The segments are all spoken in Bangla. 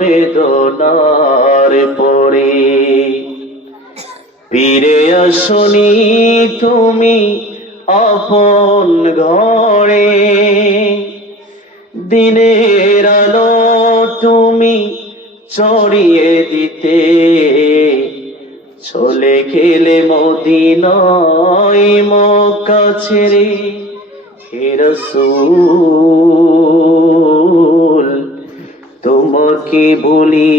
বেদনার পরে ফিরে আসনি তুমি আপন ঘরে। দিনের আলো তুমি ছড়িয়ে দিতে চলে গেলে মদিনায় মক্কা ছেড়ে। হে রাসূল তোমাকে বলি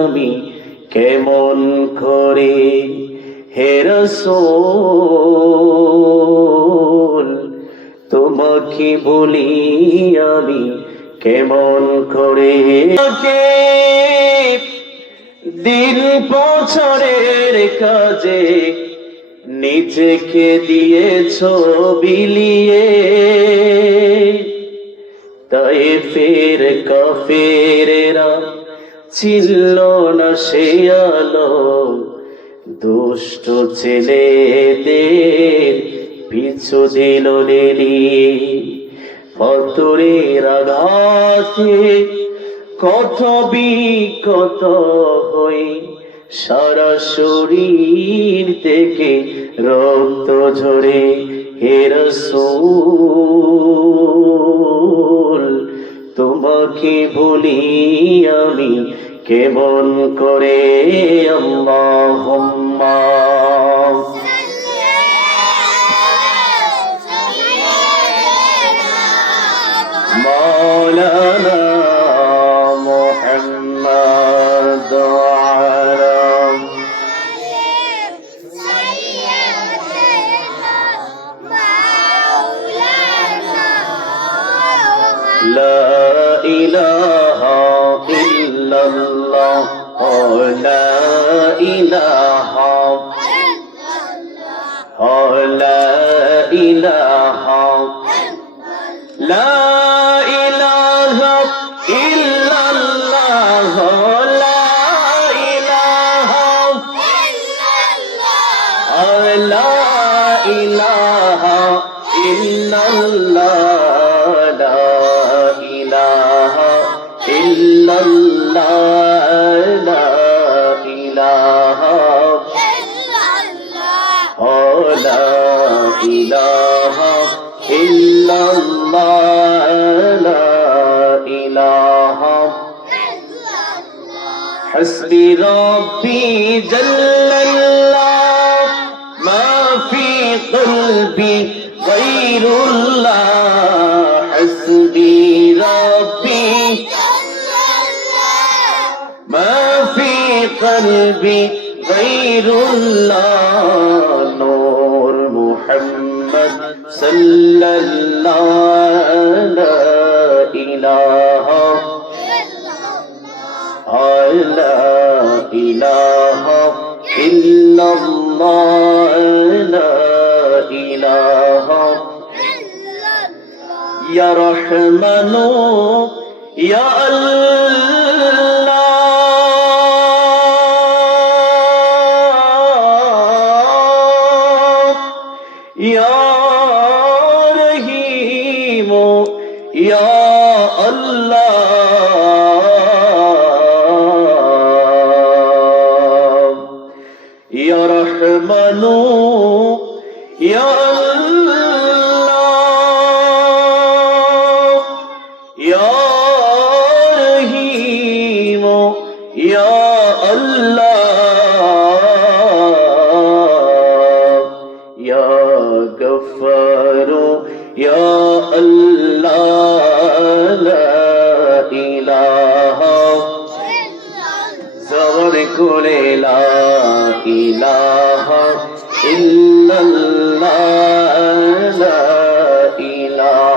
আমি কেমন করে। হে রাসূল তোমাকে বলি আমি কেমন করে। দিল প্রচারের কাজে নিজেকে দিয়েছো বিলিয়ে। তায়েফের কাফেরেরা ছিল না সে আলো, দুষ্ট ছেলেদের পিছু দিল লেলি। পাথরের আঘাতে কত বিকত হয়ে সারা শরীর থেকে রক্ত ঝরে। হে রাসূল তোমাকে বলি আমি কেমন করে। আল্লাহুম্মা মাওলানা মুহাম্মদ আলা লা ইলাহা ইল্লাল্লাহ লা ইলাহা লা ইলাহা লা ইলাহা ইল্লাল্লাহ লা ইলাহা লা ইলাহা ইল্লাল্লাহ লা ইলাহা ইল্লাল্লাহ লা ইলাহা লা ইলাহা ইল্লাল্লাহ লা ইলাহা হাসবি রাব্বি জাল্লাল্লাহ মা ফি কলবি গায়রুল্লাহ। হাসবি রাব্বি মা ফি কলবি গায়রুল্লাহ। নূর মুহাম্মদ সাল্লাল্লাহু লা ইলাহা লা ইলাহা ইল্লাল্লাহ লা ইলাহা ইয়া রহমানু ইয়া আল্লাহ ইয়া রহিমু ইয়া আল্লাহ ইয়া রহমানু ইয়া আল্লাহ ইয়া রহিমু ইয়া আল্লাহ ইয়া গফফারু ইয়া আল্লাহ লা ইলাহা জবর করে লা ইলাহা ইল্লাল্লাহ লা ইলাহা